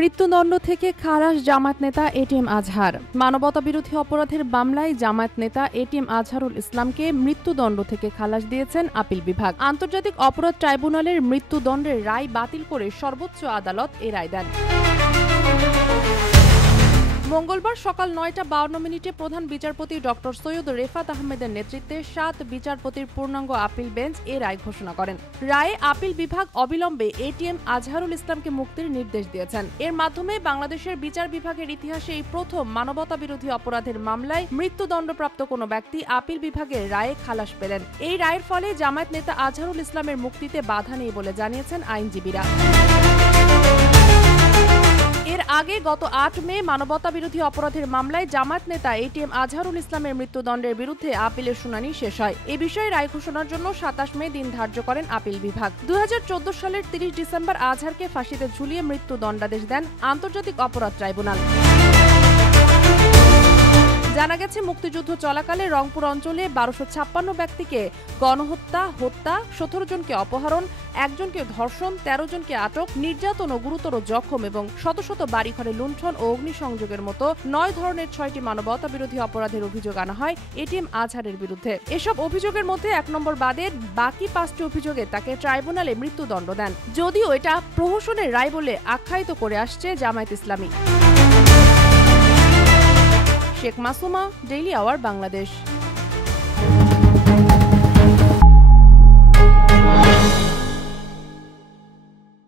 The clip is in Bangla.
মৃত্যুদণ্ড থেকে খালাস জামায়াত নেতা এটিএম আজহার। মানবতাবিরোধী অপরাধের মামলায় জামায়াত নেতা এটিএম আজহারুল ইসলামকে মৃত্যুদণ্ড থেকে খালাস দিয়েছেন আপিল বিভাগ। আন্তর্জাতিক অপরাধ ট্রাইব্যুনালের মৃত্যুদণ্ডের রায় বাতিল করে সর্বোচ্চ আদালত এ রায় দেন। মঙ্গলবার সকাল ৯টা ৫২ প্রধান বিচারপতি ডক্টর সৈয়দ রেফাত আহমেদের নেতৃত্বে ৭ বিচারপতির পূর্ণাঙ্গ আপিল বেঞ্চ এ রায় ঘোষণা করেন। রায়ে আপিল বিভাগ অবিলম্বে এটিএম আজহারুল ইসলামকে মুক্তির নির্দেশ দিয়েছেন। এর মাধ্যমে বাংলাদেশের বিচার বিভাগের ইতিহাসে এই প্রথম মানবতাবিরোধী অপরাধের মামলায় মৃত্যুদণ্ডপ্রাপ্ত কোনো ব্যক্তি আপিল বিভাগের রায়ে খালাস পেলেন। এই রায়ের ফলে জামায়াত নেতা আজহারুল ইসলামের মুক্তিতে বাধা নেই বলে জানিয়েছেন আইনজীবীরা। এর আগে গত ৮ মে মানবতাবিরোধী অপরাধের মামলায় জামায়াত নেতা এটিএম আজহারুল ইসলামের মৃত্যুদণ্ডের বিরুদ্ধে আপিলের শুনানি শেষ হয়। এ বিষয়ে রায় ঘোষণার জন্য ২৭ মে দিন ধার্য করেন আপিল বিভাগ। ২০১৪ সালের ৩০ ডিসেম্বর আজহারকে ফাঁসিতে ঝুলিয়ে মৃত্যুদণ্ডাদেশ দেন আন্তর্জাতিক অপরাধ ট্রাইব্যুনাল। জানা গেছে, মুক্তিযুদ্ধ চলাকালে রংপুর অঞ্চলে ১২৫৬ ব্যক্তিকে গণহত্যা, হত্যা, ১৭ জনকে অপহরণ, ১ জনকে ধর্ষণ, ১৩ জনকে আটক, নির্যাতন ও গুরুতর জখম এবং শত শত বাড়িঘরে লুণ্ঠন ও অগ্নিসংযোগের মতো ৯ ধরনের ৬টি মানবতাবিরোধী অপরাধের অভিযোগ আনা হয় এটিএম আজহারের বিরুদ্ধে। এসব অভিযোগের মধ্যে ১ নম্বর বাদে বাকি ৫টি অভিযোগে তাকে ট্রাইব্যুনালে মৃত্যুদণ্ড দেন, যদিও এটা প্রহসনের রায় বলে আখ্যায়িত করে আসছে জামায়াত ইসলামী। Sheikh Masuma, daily hour, Bangladesh.